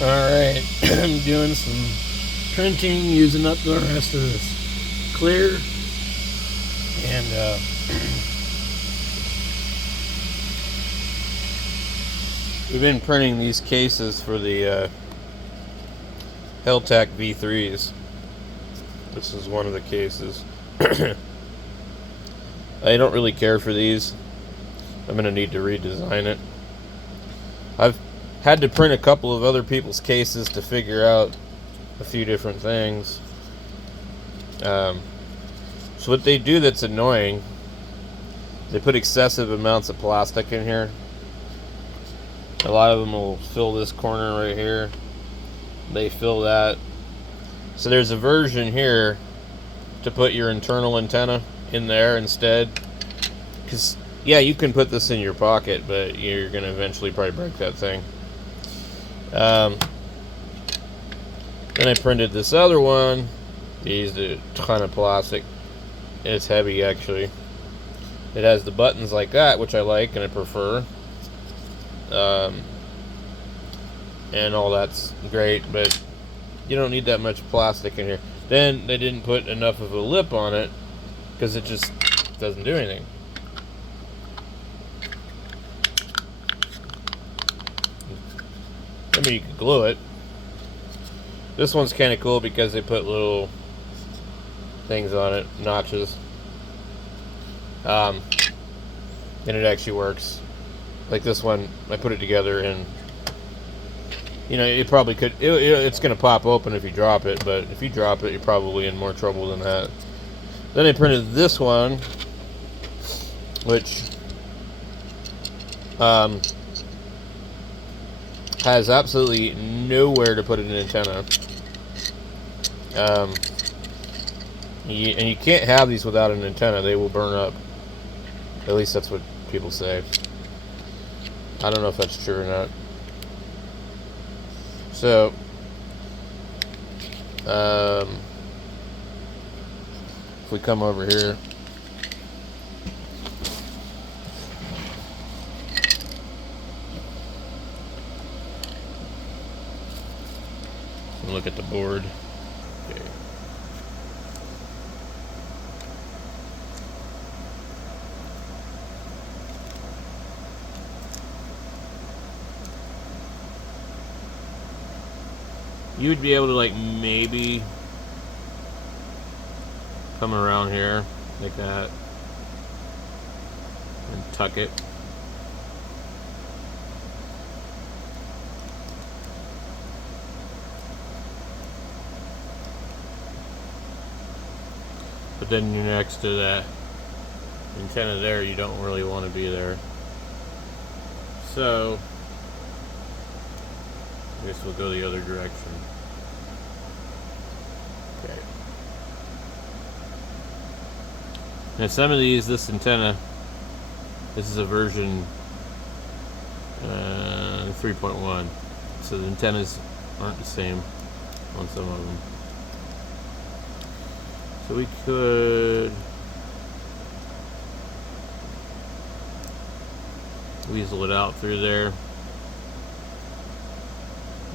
Alright, I'm doing some printing using up the rest of this clear. And we've been printing these cases for the heltec v3s. This is one of the cases. I don't really care for these. I'm going to need to redesign it. I've had to print a couple of other people's cases to figure out a few different things. So what they do that's annoying, they put excessive amounts of plastic in here. A lot of them will fill this corner right here. They fill that. So there's a version here to put your internal antenna in there instead. Because, yeah, you can put this in your pocket, but you're going to eventually probably break that thing. Then I printed this other one. I used a ton of plastic. It's heavy, actually. It has the buttons like that, which I like and I prefer. And all that's great, but you don't need that much plastic in here. Then they didn't put enough of a lip on it because it just doesn't do anything. I mean, you can glue it. This one's kind of cool because they put little things on it, notches. And it actually works. Like this one, I put it together and, you know, it probably could, it's going to pop open if you drop it, but if you drop it, you're probably in more trouble than that. Then I printed this one, which has absolutely nowhere to put an antenna. And you can't have these without an antenna. They will burn up. At least that's what people say. I don't know if that's true or not. So, if we come over here, and look at the board. Okay. You would be able to, like, maybe come around here like that and tuck it. But then you're next to that antenna there, you don't really want to be there. So I guess we'll go the other direction. Okay. Now some of these, this antenna, this is a version 3.1. So the antennas aren't the same on some of them. So we could weasel it out through there.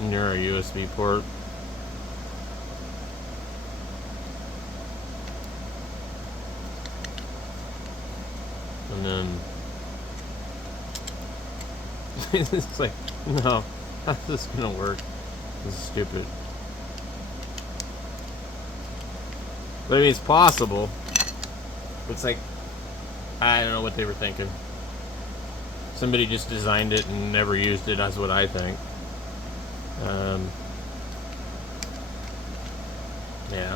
Near our USB port. And then it's like, no, how's this gonna work? This is stupid. But I mean, it's possible. But it's like, I don't know what they were thinking. Somebody just designed it and never used it, that's what I think. Yeah.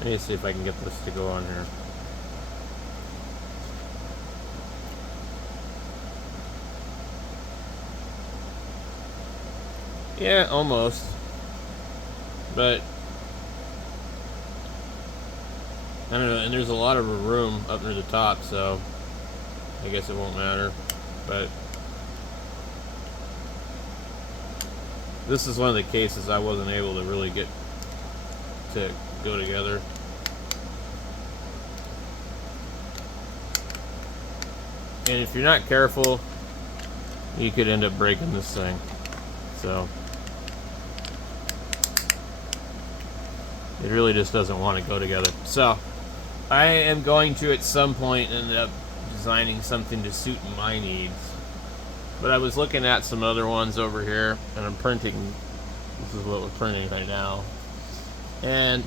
Let me see if I can get this to go on here. Yeah, almost. But I don't know, and there's a lot of room up near the top, so I guess it won't matter. But this is one of the cases I wasn't able to really get to go together. And if you're not careful, you could end up breaking this thing. So it really just doesn't want to go together. So I am going to at some point end up designing something to suit my needs. But I was looking at some other ones over here, and I'm printing. This is what we're printing right now. And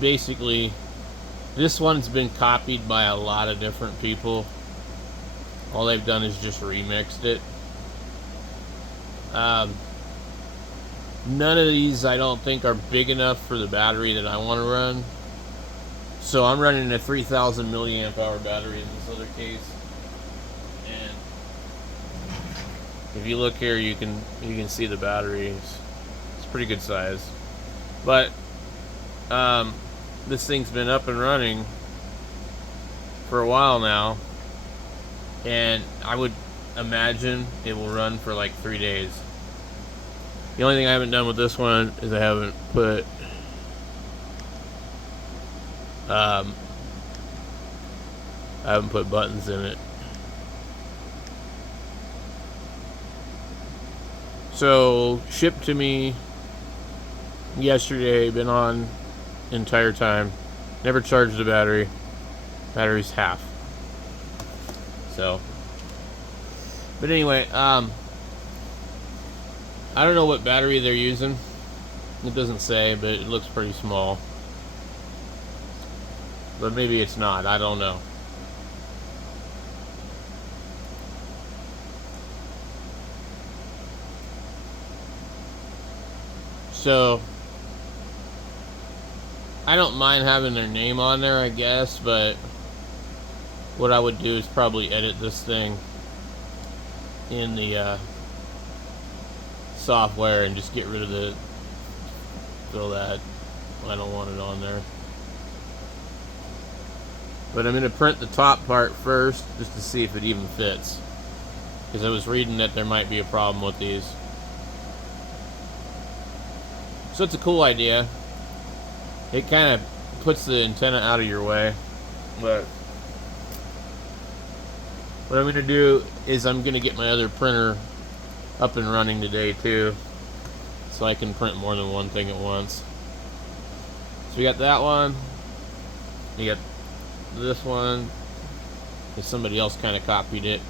basically, this one's been copied by a lot of different people. All they've done is just remixed it. None of these I don't think are big enough for the battery that I want to run. So I'm running a 3,000 milliamp hour battery in this other case. And if you look here, you can see the battery. It's pretty good size. But this thing's been up and running for a while now, and I would imagine it will run for like 3 days. The only thing I haven't done with this one is I haven't put buttons in it. So shipped to me yesterday, been on the entire time, never charged the battery. Battery's half. So, but anyway, I don't know what battery they're using. It doesn't say, but it looks pretty small. But maybe it's not, I don't know. So I don't mind having their name on there, I guess, but what I would do is probably edit this thing in the software and just get rid of the fill that. I don't want it on there. But I'm going to print the top part first just to see if it even fits, because I was reading that there might be a problem with these. So it's a cool idea. It kind of puts the antenna out of your way. But what I'm going to do is I'm going to get my other printer up and running today too, so I can print more than one thing at once. So we got that one. You got this one. And somebody else kind of copied it.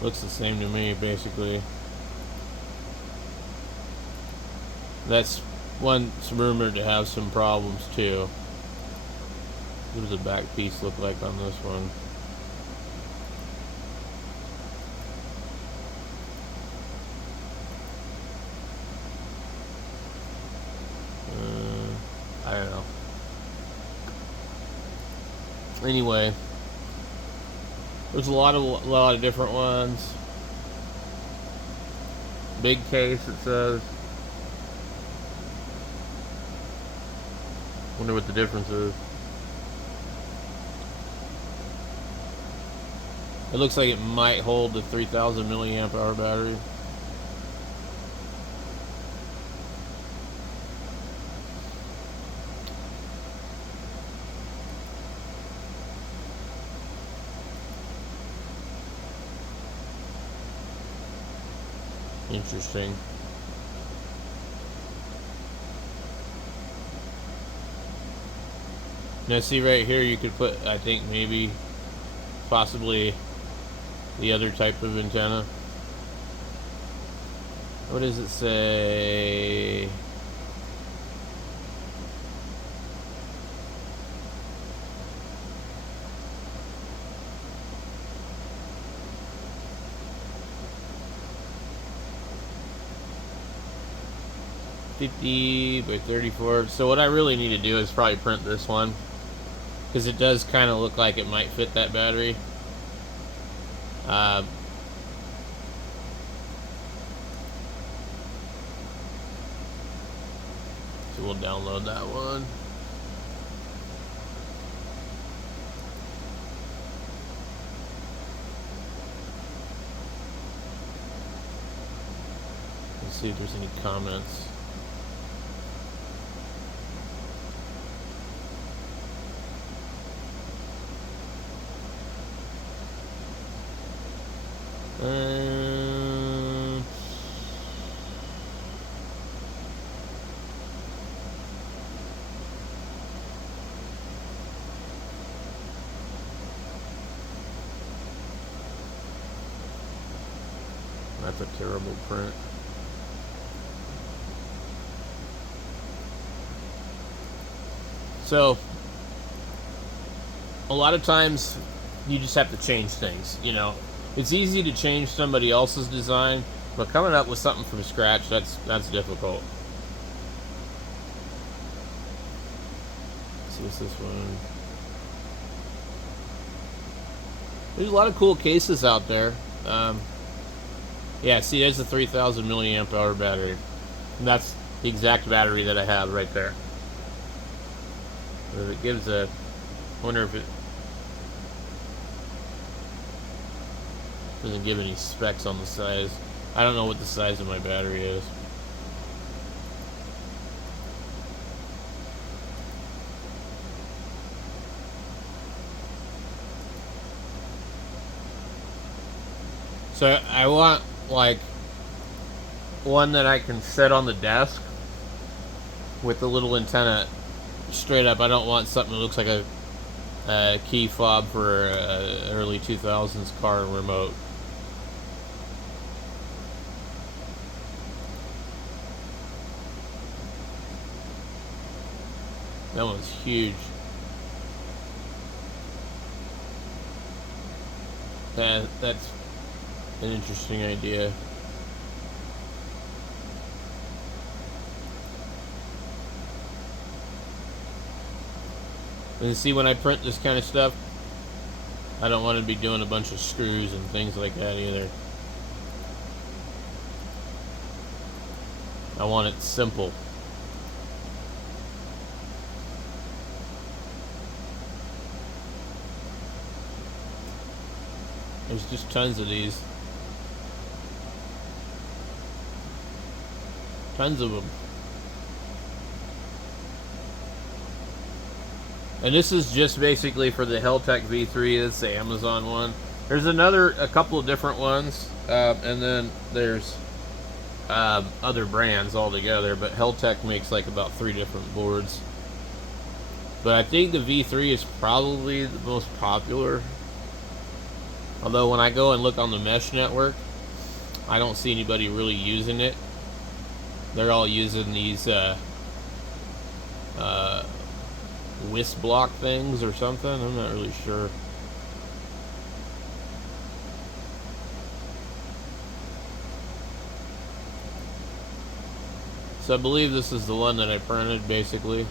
Looks the same to me, basically. That's one's rumored to have some problems too. What does the back piece look like on this one? I don't know. Anyway, there's a lot of different ones. Big case, it says. Wonder what the difference is. It looks like it might hold the 3,000 milliamp hour battery. Interesting. Now see right here, you could put, I think maybe, possibly the other type of antenna. What does it say? By 34. So what I really need to do is probably print this one, because it does kind of look like it might fit that battery. So we'll download that one. see if there's any comments. That's a terrible print. So, a lot of times, you just have to change things, you know. It's easy to change somebody else's design, but coming up with something from scratch, that's difficult. Let's see, what's this one? There's a lot of cool cases out there. Yeah, see, there's the 3,000 milliamp hour battery. And that's the exact battery that I have right there. But it gives a... I wonder if it doesn't give any specs on the size. I don't know what the size of my battery is. So I want like one that I can set on the desk with the little antenna straight up. I don't want something that looks like a key fob for an early 2000s car remote. That one's huge. That's an interesting idea. And see, when I print this kind of stuff, I don't want to be doing a bunch of screws and things like that either. I want it simple. There's just tons of these. Tons of them. And this is just basically for the Heltec V3. It's the Amazon one. There's a couple of different ones, and then there's other brands altogether. But Heltec makes like about 3 different boards. But I think the V3 is probably the most popular. Although when I go and look on the mesh network, I don't see anybody really using it. They're all using these whisk block things or something. I'm not really sure. So I believe this is the one that I printed, basically.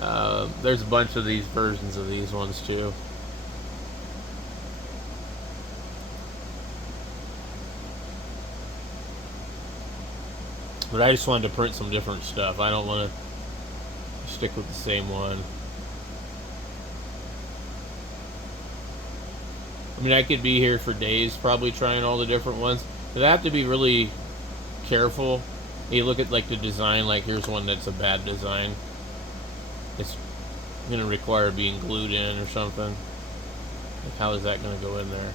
There's a bunch of these versions of these ones too. But I just wanted to print some different stuff. I don't want to stick with the same one. I mean, I could be here for days probably trying all the different ones. But I have to be really careful. You look at like the design, like here's one that's a bad design. It's going to require being glued in or something. Like, how is that going to go in there?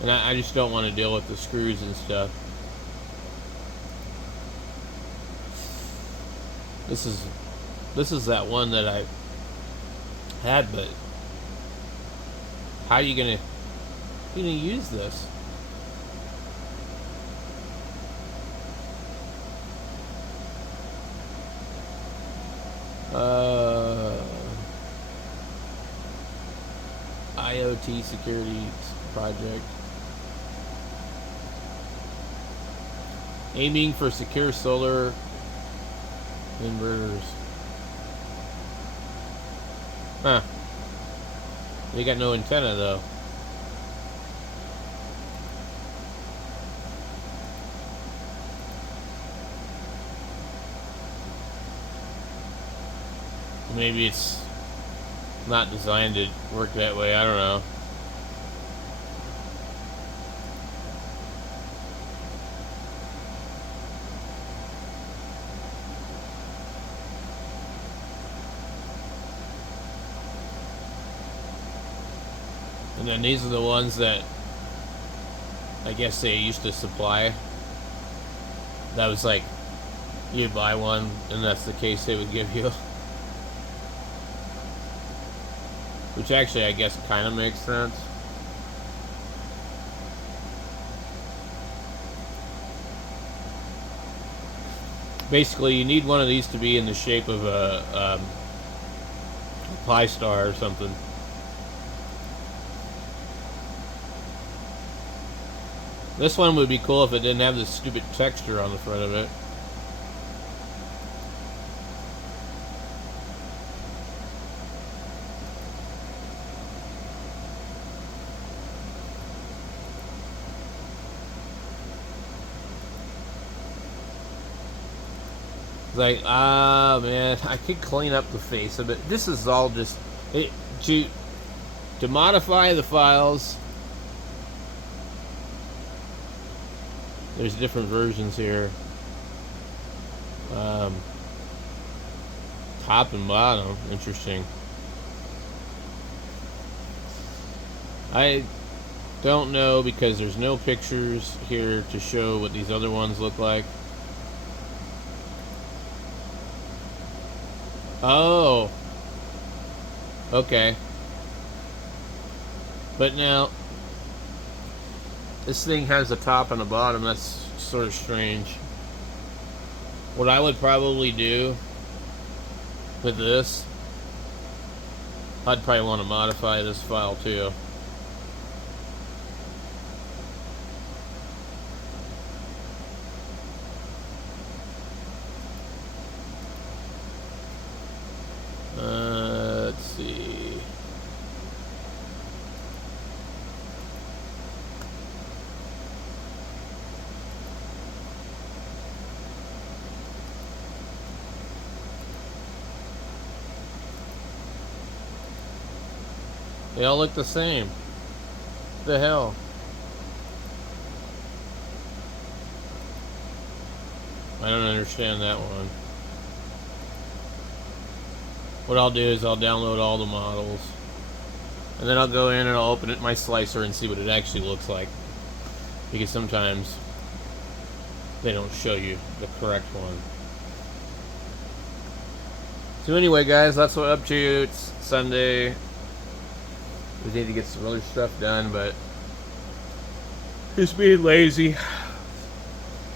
And I just don't want to deal with the screws and stuff. This is that one that I had, but how are you gonna use this? IoT security project. Aiming for secure solar inverters. Huh. They got no antenna though. Maybe it's not designed to work that way. I don't know. And then these are the ones that I guess they used to supply. That was like, you buy one, and that's the case they would give you. Which actually, I guess, kind of makes sense. Basically, you need one of these to be in the shape of a pie star or something. This one would be cool if it didn't have this stupid texture on the front of it. Like, man, I could clean up the face of it. This is all just to modify the files. There's different versions here. Top and bottom, interesting. I don't know because there's no pictures here to show what these other ones look like. Oh. Okay. But now, this thing has a top and a bottom. That's sort of strange. What I would probably do with this, I'd probably want to modify this file too. Let's see. They all look the same. What the hell? I don't understand that one. What I'll do is I'll download all the models, and then I'll go in and I'll open it in my slicer and see what it actually looks like, because sometimes they don't show you the correct one. So anyway, guys, that's what I'm up to. It's Sunday. We need to get some other stuff done, but just being lazy.